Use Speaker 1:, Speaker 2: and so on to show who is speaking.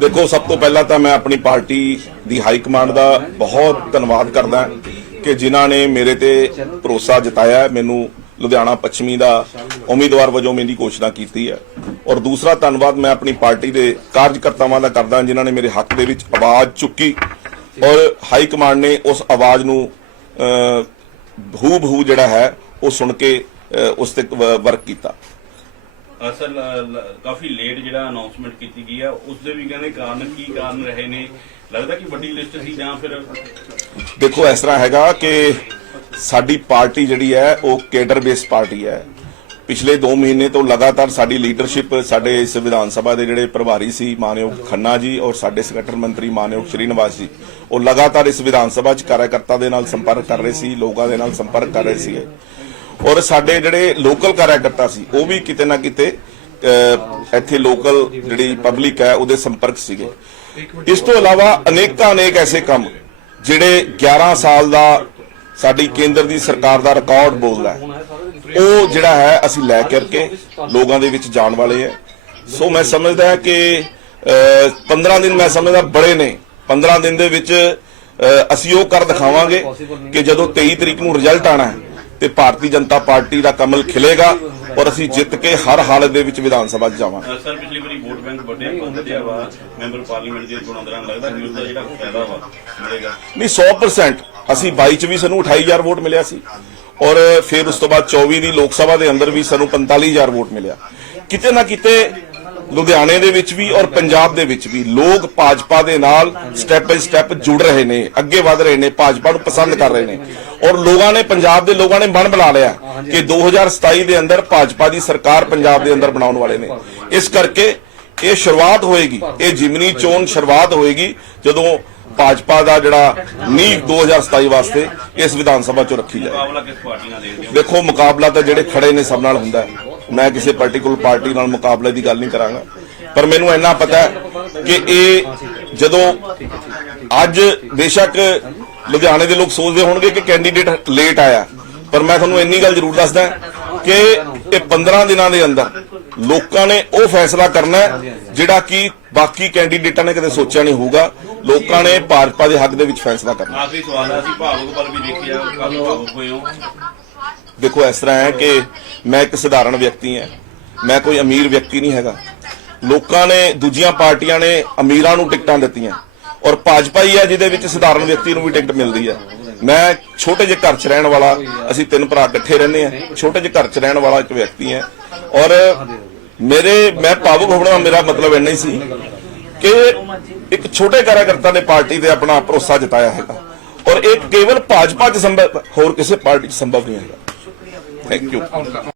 Speaker 1: ਦੇਖੋ ਸਭ ਤੋਂ ਪਹਿਲਾਂ ਤਾਂ ਮੈਂ ਆਪਣੀ ਪਾਰਟੀ ਦੀ ਹਾਈ ਕਮਾਂਡ ਦਾ ਬਹੁਤ ਧੰਨਵਾਦ ਕਰਦਾ ਕਿ ਜਿਨ੍ਹਾਂ ਨੇ ਮੇਰੇ ਤੇ ਭਰੋਸਾ ਜਤਾਇਆ ਮੈਨੂੰ ਲੁਧਿਆਣਾ ਪੱਛਮੀ ਦਾ ਉਮੀਦਵਾਰ ਵਜੋਂ ਮੇਰੀ ਘੋਸ਼ਣਾ ਕੀਤੀ ਹੈ। ਔਰ ਦੂਸਰਾ ਧੰਨਵਾਦ ਮੈਂ ਆਪਣੀ ਪਾਰਟੀ ਦੇ ਕਾਰਜਕਰਤਾਵਾਂ ਦਾ ਕਰਦਾ ਜਿਨ੍ਹਾਂ ਨੇ ਮੇਰੇ ਹੱਕ ਦੇ ਵਿੱਚ ਆਵਾਜ਼ ਚੁੱਕੀ। ਔਰ ਹਾਈ ਕਮਾਂਡ ਨੇ ਉਸ ਆਵਾਜ਼ ਨੂੰ ਅਹ, ਬਹੂ ਜਿਹੜਾ ਹੈ ਉਹ ਸੁਣ ਕੇ ਉਸ ਤੇ ਵਰਕ ਕੀਤਾ।
Speaker 2: ਅਸਲ ਕਾਫੀ ਲੇਟ ਜਿਹੜਾ ਅਨਾਉਂਸਮੈਂਟ ਕੀਤੀ ਗਈ ਆ ਉਸ ਦੇ ਵੀ ਕਹਿੰਦੇ ਕਾਰਨ ਕੀ ਕਾਰਨ ਰਹੇ ਨੇ। ਲੱਗਦਾ ਕਿ ਵੱਡੀ ਲਿਸਟ ਸੀ ਜਾਂ ਫਿਰ
Speaker 1: ਦੇਖੋ, ਇਸ ਤਰ੍ਹਾਂ ਹੈਗਾ ਕਿ ਸਾਡੀ ਪਾਰਟੀ ਜਿਹੜੀ ਹੈ, ਉਹ ਕੇਡਰ ਬੇਸ ਪਾਰਟੀ ਹੈ। ਪਿਛਲੇ 2 ਮਹੀਨੇ ਤੋਂ ਲਗਾਤਾਰ ਸਾਡੀ ਲੀਡਰਸ਼ਿਪ ਸਾਡੇ ਇਸ ਵਿਧਾਨ ਸਭਾ ਦੇ ਜਿਹੜੇ ਪ੍ਰਭਾਰੀ ਸੀ, ਮਾਨਯੋਗ ਖੰਨਾ ਜੀ ਔਰ ਸਾਡੇ ਸਕੱਤਰ ਮੰਤਰੀ ਮਾਨਯੋਗ ਸ਼੍ਰੀ ਨਿਵਾਸ ਜੀ, ਉਹ ਲਗਾਤਾਰ ਇਸ ਵਿਧਾਨ ਸਭਾ 'ਚ ਕਾਰਜਕਰਤਾ ਦੇ ਨਾਲ ਸੰਪਰਕ ਕਰ ਰਹੇ ਸੀ, ਲੋਕਾਂ ਦੇ ਨਾਲ ਸੰਪਰਕ ਕਰ ਰਹੇ ਸੀ। ਔਰ ਸਾਡੇ ਜਿਹੜੇ ਲੋਕਲ ਕਾਰਜਕਰਤਾ ਸੀ ਉਹ ਵੀ ਕਿਤੇ ਨਾ ਕਿਤੇ ਇੱਥੇ ਲੋਕਲ ਜਿਹੜੀ ਪਬਲਿਕ ਹੈ ਉਹਦੇ ਸੰਪਰਕ ਸੀਗੇ। ਇਸ ਤੋਂ ਇਲਾਵਾ ਅਨੇਕਾਂ ਅਨੇਕ ਐਸੇ ਕੰਮ ਜਿਹੜੇ 11 ਸਾਲ ਦਾ ਸਾਡੀ ਕੇਂਦਰ ਦੀ ਸਰਕਾਰ ਦਾ ਰਿਕਾਰਡ ਬੋਲਦਾ ਹੈ। ਉਹ ਜਿਹੜਾ ਹੈ ਅਸੀਂ ਲੈ ਕਰਕੇ ਲੋਕਾਂ ਦੇ ਵਿੱਚ ਜਾਣ ਵਾਲੇ ਹੈ। ਸੋ ਮੈਂ ਸਮਝਦਾ ਕਿ ਅਹ, 15 ਦਿਨ ਮੈਂ ਸਮਝਦਾ ਬੜੇ ਨੇ। 15 ਦਿਨ ਦੇ ਵਿੱਚ ਅਸੀਂ ਉਹ ਕਰ ਦਿਖਾਵਾਂਗੇ ਕਿ ਜਦੋਂ 23 ਤਰੀਕ ਨੂੰ ਰਿਜ਼ਲਟ ਆਣਾ ਹੈ ਤੇ ਭਾਰਤੀ ਜਨਤਾ ਪਾਰਟੀ ਦਾ ਕਮਲ ਖਿਲੇਗਾ ਔਰ ਅਸੀਂ ਜਿੱਤ ਕੇ ਹਰ ਹਾਲਤ ਦੇ ਵਿੱਚ ਵਿਧਾਨ ਸਭਾ 'ਚ ਜਾਵਾਂਗੇ।
Speaker 2: ਸਰ ਪਿਛਲੀ ਵਾਰੀ ਵੋਟ ਬੈਂਕ ਵੱਡੇ ਵਧਿਆ ਵਾ। ਮੈਂਬਰ ਪਾਰਲੀਮੈਂਟ ਦੀਆਂ ਚੋਣਾਂ ਦੌਰਾਨ ਲੱਗਦਾ ਕਿ ਉਸਦਾ ਜਿਹੜਾ ਫਾਇਦਾ ਵਾ ਮਿਲੇਗਾ।
Speaker 1: ਨਹੀਂ 100% ਅਸੀਂ 22 ਚ ਵੀ ਸਾਨੂੰ 28000 ਵੋਟ ਮਿਲਿਆ ਸੀ ਔਰ ਫਿਰ ਉਸ ਤੋਂ ਬਾਅਦ 24 ਦੀ ਲੋਕ ਸਭਾ ਦੇ ਅੰਦਰ ਵੀ ਸਾਨੂੰ 45000 ਵੋਟ ਮਿਲਿਆ। ਕਿਤੇ ਨਾ ਕਿਤੇ ਲੁਧਿਆਣੇ ਦੇ ਵਿੱਚ ਵੀ ਔਰ ਪੰਜਾਬ ਦੇ ਵਿੱਚ ਵੀ ਲੋਕ ਭਾਜਪਾ ਦੇ ਨਾਲ ਸਟੈਪ ਬਾਈ ਸਟੈਪ ਜੁੜ ਰਹੇ ਨੇ, ਅੱਗੇ ਵਧ ਰਹੇ ਨੇ, ਭਾਜਪਾ ਨੂੰ ਪਸੰਦ ਕਰ ਰਹੇ ਨੇ। ਔਰ ਲੋਕਾਂ ਨੇ, ਪੰਜਾਬ ਦੇ ਲੋਕਾਂ ਨੇ ਮਨ ਬਣਾ ਲਿਆ ਕਿ 2027 ਦੇ ਅੰਦਰ ਭਾਜਪਾ ਦੀ ਸਰਕਾਰ ਪੰਜਾਬ ਦੇ ਅੰਦਰ ਬਣਾਉਣ ਵਾਲੇ ਨੇ। ਇਸ ਕਰਕੇ ਇਹ ਸ਼ੁਰੂਆਤ ਹੋਏਗੀ, ਇਹ ਜਿਮਨੀ ਚੋਣ ਸ਼ੁਰੂਆਤ ਹੋਏਗੀ ਜਦੋਂ ਭਾਜਪਾ ਦਾ ਜਿਹੜਾ ਨੀਂਹ 2027 ਵਾਸਤੇ ਇਸ ਵਿਧਾਨ ਸਭਾ ਚੋਂ ਰੱਖੀ ਜਾਏ ਦੇਖੋ, ਮੁਕਾਬਲਾ ਤਾਂ ਜਿਹੜੇ ਖੜੇ ਨੇ ਸਭ ਨਾਲ ਹੁੰਦਾ ਹੈ। ਮੈਂ ਕਿਸੇ ਪਾਰਟਿਕੂਲਰ ਪਾਰਟੀ ਨਾਲ ਮੁਕਾਬਲੇ ਦੀ ਗੱਲ ਨਹੀਂ ਕਰਾਂਗਾ। ਪਰ ਮੈਨੂੰ ਇੰਨਾ ਪਤਾ ਹੈ ਕਿ ਇਹ ਜਦੋਂ ਅੱਜ ਬੇਸ਼ੱਕ ਲੁਧਿਆਣੇ ਦੇ ਲੋਕ ਸੋਚਦੇ ਹੋਣਗੇ ਕਿ ਕੈਂਡੀਡੇਟ ਲੇਟ ਆਇਆ। ਪਰ ਮੈਂ ਤੁਹਾਨੂੰ ਇੰਨੀ ਗੱਲ ਜ਼ਰੂਰ ਦੱਸਦਾ ਕਿ ਇਹ 15 ਦਿਨਾਂ ਦੇ ਅੰਦਰ ਲੋਕਾਂ ਨੇ ਉਹ ਫੈਸਲਾ ਕਰਨਾ ਜਿਹੜਾ ਕਿ ਬਾਕੀ ਕੈਂਡੀਡੇਟਾਂ ਨੇ ਕਦੇ ਸੋਚਿਆ ਨਹੀਂ ਹੋਊਗਾ। ਲੋਕਾਂ ਨੇ ਭਾਜਪਾ ਦੇ ਹੱਕ ਦੇ ਵਿੱਚ ਫੈਸਲਾ ਕਰਨਾ।
Speaker 2: ਆਖਰੀ ਸਵਾਲ ਹੈ ਅਸੀਂ ਭਾਵੁਕ ਪਲ ਵੀ ਦੇਖਿਆ, ਕਾਫੀ ਭਾਵੁਕ ਹੋਏ ਹੋ।
Speaker 1: ਦੇਖੋ, ਇਸ ਤਰ੍ਹਾਂ ਹੈ ਕਿ ਮੈਂ ਇੱਕ ਸਧਾਰਨ ਵਿਅਕਤੀ ਹਾਂ। ਮੈਂ ਕੋਈ ਅਮੀਰ ਵਿਅਕਤੀ ਨਹੀਂ ਹੈਗਾ। ਲੋਕਾਂ ਨੇ, ਦੂਜੀਆਂ ਪਾਰਟੀਆਂ ਨੇ ਅਮੀਰਾਂ ਨੂੰ ਟਿਕਟਾਂ ਦਿੱਤੀਆਂ। ਔਰ ਭਾਜਪਾ ਹੀ ਹੈ ਜਿਹਦੇ ਵਿੱਚ ਸਧਾਰਨ ਵਿਅਕਤੀ ਨੂੰ ਵੀ ਟਿਕਟ ਮਿਲਦੀ ਹੈ। ਮੈਂ ਛੋਟੇ ਜਿਹੇ ਘਰ 'ਚ ਰਹਿਣ ਵਾਲਾ, ਅਸੀਂ ਤਿੰਨ ਭਰਾ ਇਕੱਠੇ ਰਹਿੰਦੇ ਆ ਛੋਟੇ ਜਿਹੇ ਘਰ 'ਚ ਰਹਿਣ ਵਾਲਾ ਇੱਕ ਵਿਅਕਤੀ ਹੈ। ਔਰ ਮੇਰੇ, ਮੈਂ ਭਾਵੁਕ ਹੋਣਾ, ਮੇਰਾ ਮਤਲਬ ਇੰਨਾ ਹੀ ਸੀ ਕਿ ਇੱਕ ਛੋਟੇ ਕਾਰਜਕਰਤਾ ਨੇ ਪਾਰਟੀ ਤੇ ਆਪਣਾ ਭਰੋਸਾ ਜਤਾਇਆ ਹੈਗਾ। ਔਰ ਇਹ ਕੇਵਲ ਭਾਜਪਾ 'ਚ ਸੰਭਵ, ਹੋਰ ਕਿਸੇ ਪਾਰਟੀ 'ਚ ਸੰਭਵ ਨਹੀਂ ਹੈਗਾ। Thank you.